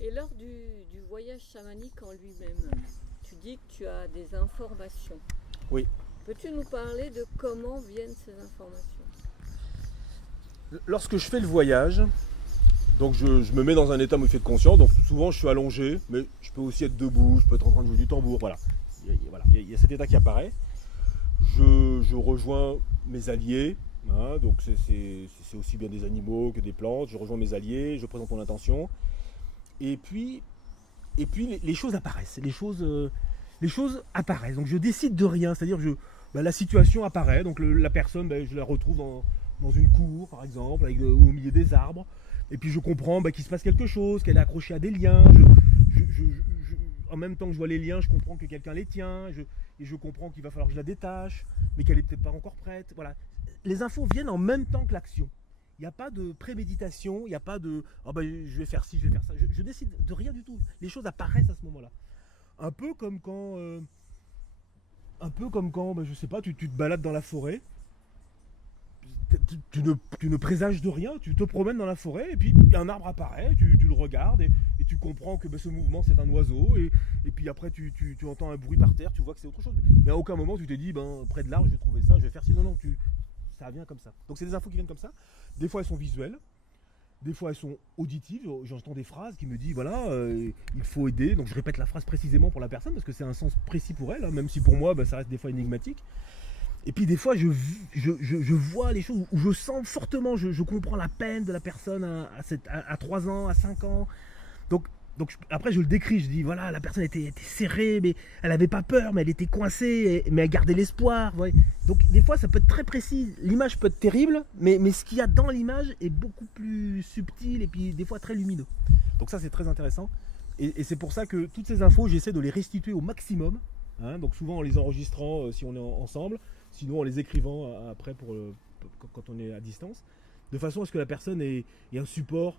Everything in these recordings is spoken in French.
Et lors du voyage chamanique en lui-même, tu dis que tu as des informations. Oui. Peux-tu nous parler de comment viennent ces informations? Lorsque je fais le voyage, donc je me mets dans un état modifié de conscience, donc souvent je suis allongé, mais je peux aussi être debout, je peux être en train de jouer du tambour, voilà. Il y a cet état qui apparaît. Je rejoins mes alliés, hein, donc c'est aussi bien des animaux que des plantes, je rejoins mes alliés, je présente mon intention, et puis, les choses apparaissent, les choses apparaissent, donc je décide de rien, c'est-à-dire la situation apparaît, donc la personne, je la retrouve dans une cour par exemple, ou au milieu des arbres, et puis je comprends qu'il se passe quelque chose, qu'elle est accrochée à des liens, en même temps que je vois les liens, je comprends que quelqu'un les tient, et je comprends qu'il va falloir que je la détache, mais qu'elle est peut-être pas encore prête. Voilà. Les infos viennent en même temps que l'action. Il n'y a pas de préméditation, il n'y a pas de je vais faire ci, je vais faire ça. Je décide de rien du tout. Les choses apparaissent à ce moment-là. Un peu comme quand, je sais pas, tu te balades dans la forêt. Tu ne présages de rien, tu te promènes dans la forêt et puis un arbre apparaît, tu le regardes et tu comprends que ce mouvement c'est un oiseau et puis après tu entends un bruit par terre, tu vois que c'est autre chose. Mais à aucun moment tu t'es dit près de l'arbre je vais trouver ça, je vais faire ci. Non, ça vient comme ça. Donc c'est des infos qui viennent comme ça. Des fois elles sont visuelles, des fois elles sont auditives, j'entends des phrases qui me disent voilà, il faut aider, donc je répète la phrase précisément pour la personne parce que c'est un sens précis pour elle, hein, même si pour moi ça reste des fois énigmatique. Et puis des fois, je vois les choses où je sens fortement, je comprends la peine de la personne à 3 ans, à 5 ans. Donc après, je le décris, je dis, voilà, la personne était serrée, mais elle n'avait pas peur, mais elle était coincée, mais elle gardait l'espoir. Ouais. Donc des fois, ça peut être très précis. L'image peut être terrible, mais ce qu'il y a dans l'image est beaucoup plus subtil et puis des fois très lumineux. Donc ça, c'est très intéressant. Et c'est pour ça que toutes ces infos, j'essaie de les restituer au maximum. Hein, donc souvent en les enregistrant si on est ensemble, sinon en les écrivant après quand on est à distance, de façon à ce que la personne ait un support,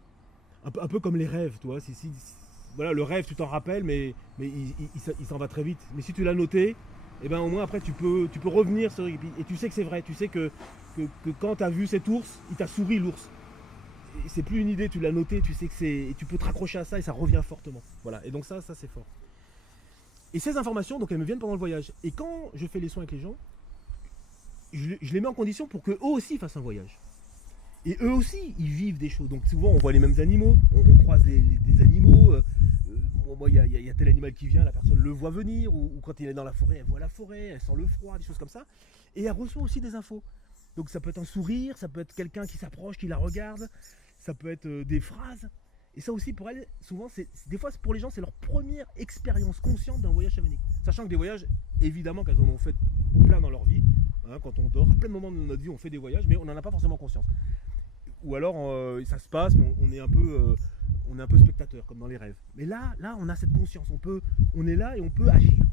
un peu comme les rêves, toi. Voilà, le rêve, tu t'en rappelles, mais il s'en va très vite. Mais si tu l'as noté, au moins après tu peux revenir sur, et tu sais que c'est vrai, tu sais que quand tu as vu cet ours, il t'a souri l'ours. Et c'est plus une idée, tu l'as noté, tu sais que et tu peux te raccrocher à ça et ça revient fortement. Voilà, et donc ça c'est fort. Et ces informations, donc elles me viennent pendant le voyage. Et quand je fais les soins avec les gens, je les mets en condition pour qu'eux aussi fassent un voyage. Et eux aussi, ils vivent des choses. Donc souvent, on voit les mêmes animaux, on croise des animaux. Moi, il y a tel animal qui vient, la personne le voit venir, ou quand il est dans la forêt, elle voit la forêt, elle sent le froid, des choses comme ça. Et elle reçoit aussi des infos. Donc ça peut être un sourire, ça peut être quelqu'un qui s'approche, qui la regarde, ça peut être des phrases. Et ça aussi, pour elles, souvent, des fois, pour les gens, c'est leur première expérience consciente d'un voyage chamanique. Sachant que des voyages, évidemment qu'elles en ont fait plein dans leur vie. Hein, quand on dort, à plein de moments de notre vie, on fait des voyages, mais on n'en a pas forcément conscience. Ou alors, ça se passe, mais on est un peu spectateur, comme dans les rêves. Mais là, on a cette conscience. On est là et on peut agir.